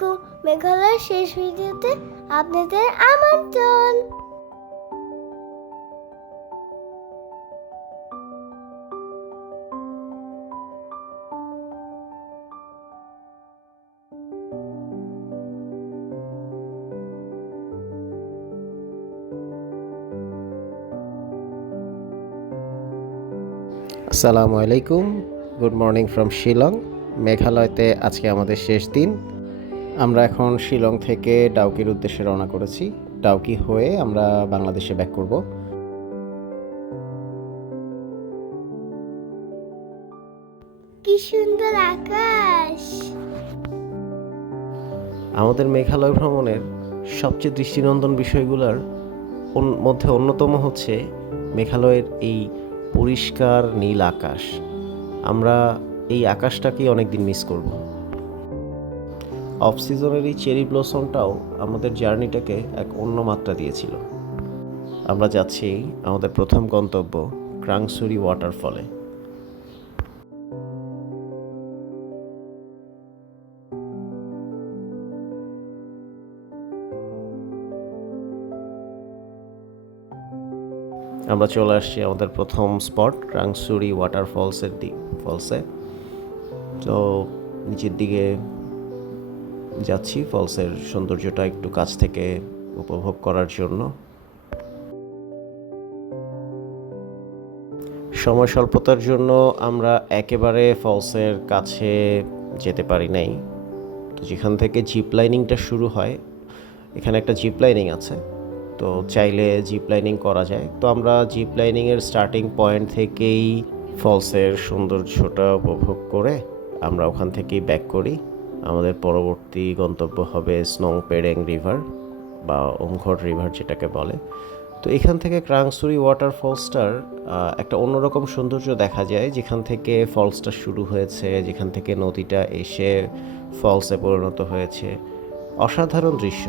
আলাইকুম, মেঘালয়ের শেষ ভিডিওতে আপনাদের আমন্ত্রণ। আসসালামু আলাইকুম, গুড মর্নিং ফ্রম শিলং। মেঘালয়তে আজকে আমাদের শেষ দিন। আমরা এখন শিলং থেকে ডাউকির উদ্দেশ্যে রওনা করেছি। ডাউকি হয়ে আমরা বাংলাদেশে ব্যাক করব। কি সুন্দর আকাশ! আমাদের মেঘালয় ভ্রমণের সবচেয়ে দৃষ্টিনন্দন বিষয়গুলোর মধ্যে অন্যতম হচ্ছে মেঘালয়ের এই পরিষ্কার নীল আকাশ। আমরা এই আকাশটাকেই অনেকদিন মিস করব। অফ সিজনের এই চেরি ব্লসমটাও আমাদের জার্নিটাকে এক অন্য মাত্রা দিয়েছিল। আমরা যাচ্ছি আমাদের প্রথম গন্তব্য ক্রাংসুরি ওয়াটারফলে। আমরা চলে আসছি আমাদের প্রথম স্পট ক্রাংসুরি ফলসে। তো নিচের দিকে যাচ্ছি ফলসের সৌন্দর্যটা একটু কাছ থেকে উপভোগ করার জন্য। সময় স্বল্পতার জন্য আমরা একেবারে ফলসের কাছে যেতে পারি নাই। তো যেখান থেকে জিপ লাইনিংটা শুরু হয়, এখানে একটা জিপ লাইনিং আছে, তো চাইলে জিপ লাইনিং করা যায়। তো আমরা জিপ লাইনিংয়ের স্টার্টিং পয়েন্ট থেকেই ফলসের সৌন্দর্যটা উপভোগ করে আমরা ওখান থেকেই ব্যাক করি। আমাদের পরবর্তী গন্তব্য হবে স্নোং পেরেং রিভার বা ওমঘট রিভার যেটাকে বলে। তো এখান থেকে ক্রাংসুরি ওয়াটারফলসটার একটা অন্যরকম সৌন্দর্য দেখা যায়, যেখান থেকে ফলসটা শুরু হয়েছে, যেখান থেকে নদীটা এসে ফলসে পরিণত হয়েছে। অসাধারণ দৃশ্য।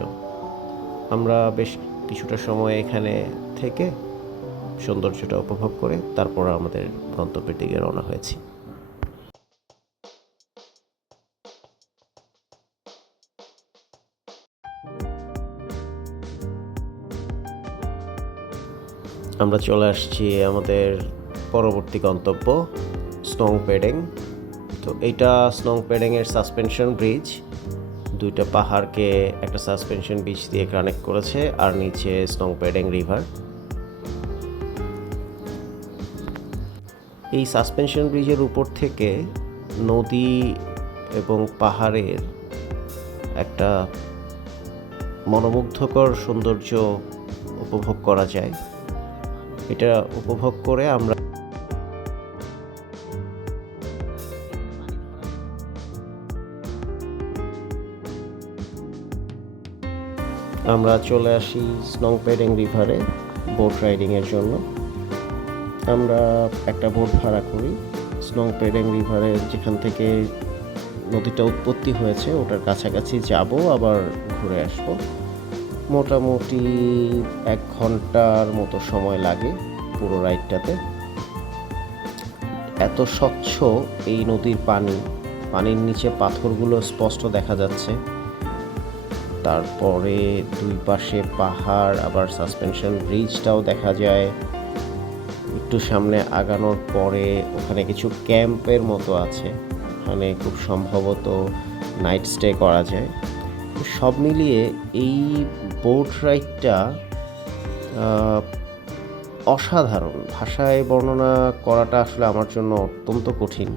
আমরা বেশ কিছুটা সময় এখানে থেকে সৌন্দর্যটা উপভোগ করে তারপর আমাদের গন্তব্যের দিকে রওনা হয়েছি। আমরা চলে আসছি আমাদের পরবর্তী গন্তব্য স্নোং পেডেং। তো এইটা স্নোং পেডেংয়ের সাসপেনশন ব্রিজ। দুইটা পাহাড়কে একটা সাসপেনশন ব্রিজ দিয়ে কানেক্ট করেছে, আর নিচে স্নোং পেডেং রিভার। এই সাসপেনশন ব্রিজের উপর থেকে নদী এবং পাহাড়ের একটা মনোমুগ্ধকর সৌন্দর্য উপভোগ করা যায়। এটা উপভোগ করে আমরা চলে আসি স্নোং পেডেং রিভারে বোট রাইডিংয়ের জন্য। আমরা একটা বোট ভাড়া করি স্নোং পেডেং রিভারে, যেখান থেকে নদীটা উৎপত্তি হয়েছে ওটার কাছাকাছি যাব, আবার ঘুরে আসব। মোটামুটি 1 ঘন্টার মতো সময় লাগে পুরো রাইডটাতে। এত স্বচ্ছ এই নদীর পানির নিচে পাথরগুলো স্পষ্ট দেখা যাচ্ছে। তারপরে দুই পাশে পাহাড়, আবার সাসপেনশন ব্রিজটাও দেখা যায়। একটু সামনে আগানোর পরে ওখানে কিছু ক্যাম্পের মতো আছে, ওখানে খুব সম্ভবত নাইট স্টে করা যায়। সব মিলিয়ে এই বোট রাইডটা অসাধারণ। ভাষায় বর্ণনা করাটা আসলে আমার জন্য অত্যন্ত কঠিন।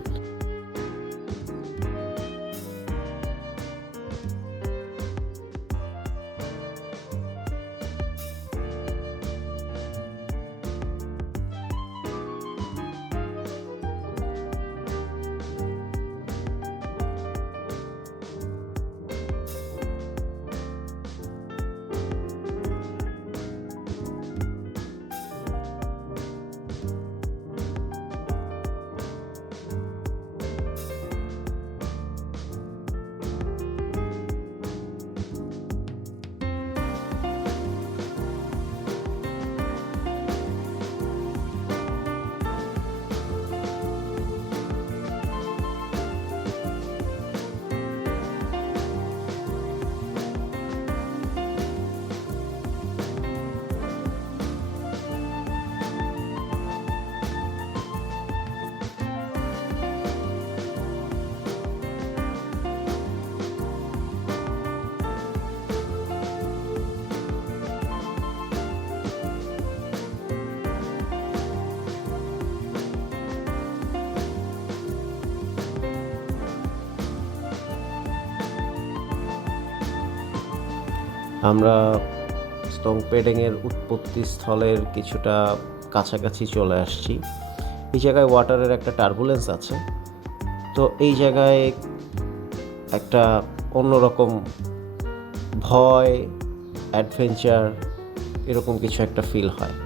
আমরা স্টোংপেডেংয়ের উৎপত্তি স্থলের কিছুটা কাছাকাছি চলে আসছি। এই জায়গায় ওয়াটারের একটা টার্বুলেন্স আছে, তো এই জায়গায় একটা অন্যরকম ভয়, অ্যাডভেঞ্চার এরকম কিছু একটা ফিল হয়।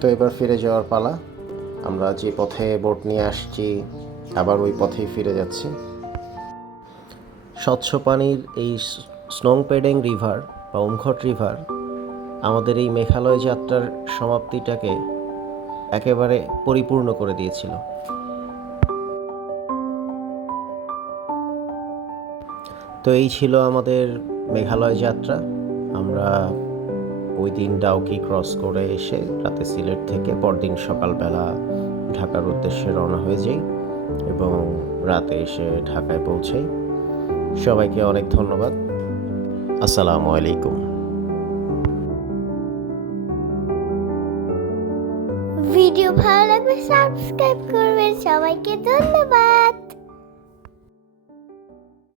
তো এবার ফিরে যাওয়ার পালা। আমরা যে পথে বোট নিয়ে আসছি আবার ওই পথেই ফিরে যাচ্ছি। স্বচ্ছ পানির এই স্নোংপেডেং রিভার বা উমঘট রিভার আমাদের এই মেঘালয় যাত্রার সমাপ্তিটাকে একেবারে পরিপূর্ণ করে দিয়েছিল। তো এই ছিল আমাদের মেঘালয় যাত্রা। আমরা ওই দিন ডাউকি ক্রস করে এসে রাতে সিলেট থেকে পরদিন সকালবেলা ঢাকার উদ্দেশ্যে রওনা হয়ে যাই এবং রাতে এসে ঢাকায় পৌঁছাই। সবাইকে অনেক ধন্যবাদ। আসসালামু আলাইকুম। ভিডিও ভালো লাগলে সাবস্ক্রাইব করবেন। সবাইকে ধন্যবাদ।